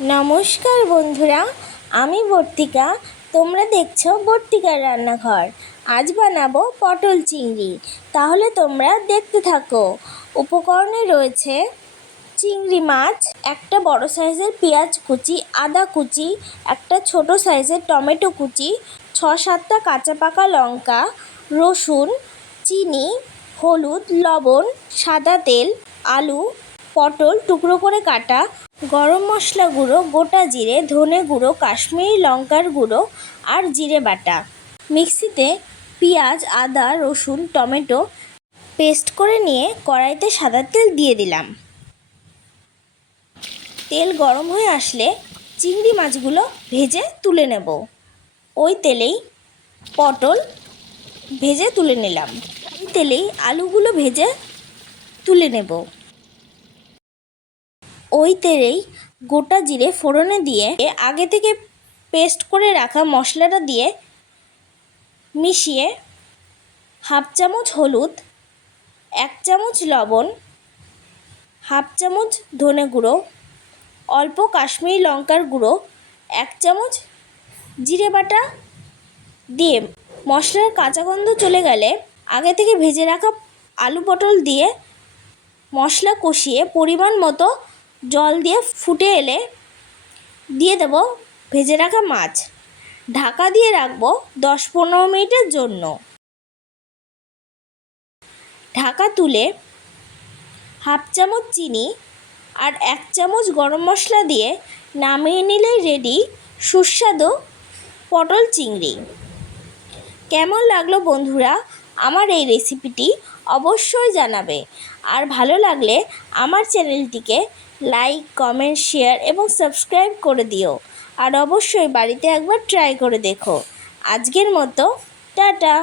নমস্কার বন্ধুরা, আমি বর্তিকা। তোমরা দেখছো বর্তিকার রান্নাঘর। আজ বানাবো পটল চিংড়ি। তাহলে তোমরা দেখতে থাকো। উপকরণে রয়েছে চিংড়ি মাছ, একটা বড় সাইজের পেঁয়াজ কুচি, আদা কুচি, একটা ছোট সাইজের টমেটো কুচি, 6-7টা কাঁচা পাকা লঙ্কা, রসুন, চিনি, হলুদ, লবণ, সাদা তেল, আলু, পটল টুকরো করে কাটা, গরম মশলা গুঁড়ো, গোটা জিরে, ধনে গুঁড়ো, কাশ্মীরি লঙ্কার গুঁড়ো আর জিরে বাটা। মিক্সিতে পেঁয়াজ, আদা, রসুন, টমেটো পেস্ট করে নিয়ে কড়াইতে সাদা তেল দিয়ে দিলাম। তেল গরম হয়ে আসলে চিংড়ি মাছগুলো ভেজে তুলে নেব। ওই তেলেই পটল ভেজে তুলে নিলাম। ওই তেলেই আলুগুলো ভেজে তুলে নেব। ওই তেলেই গোটা জিরে ফোড়নে দিয়ে আগে থেকে পেস্ট করে রাখা মশলাটা দিয়ে মিশিয়ে 1/2 চামচ হলুদ, 1 চামচ লবণ, 1/2 চামচ ধনে গুঁড়ো, অল্প কাশ্মীরি লঙ্কার গুঁড়ো, 1 চামচ জিরে বাটা দিয়ে মশলার কাঁচা গন্ধ চলে গেলে আগে থেকে ভেজে রাখা আলু পটল দিয়ে মশলা কষিয়ে পরিমাণ মতো জল দিয়ে ফুটে এলে দিয়ে দেব ভেজে রাখা মাছ। ঢাকা দিয়ে রাখবো 10-15 মিনিটের জন্য। ঢাকা তুলে 1/2 চামচ চিনি আর 1 চামচ গরম মশলা দিয়ে নামিয়ে নিলেই রেডি সুস্বাদু পটল চিংড়ি। কেমন লাগলো বন্ধুরা আমার এই রেসিপিটি অবশ্যই জানাবে। আর ভালো লাগলে আমার চ্যানেলটিকে লাইক, কমেন্ট, শেয়ার এবং সাবস্ক্রাইব করে দিও। আর অবশ্যই বাড়িতে একবার ট্রাই করে দেখো। আজকের মতো টাটা।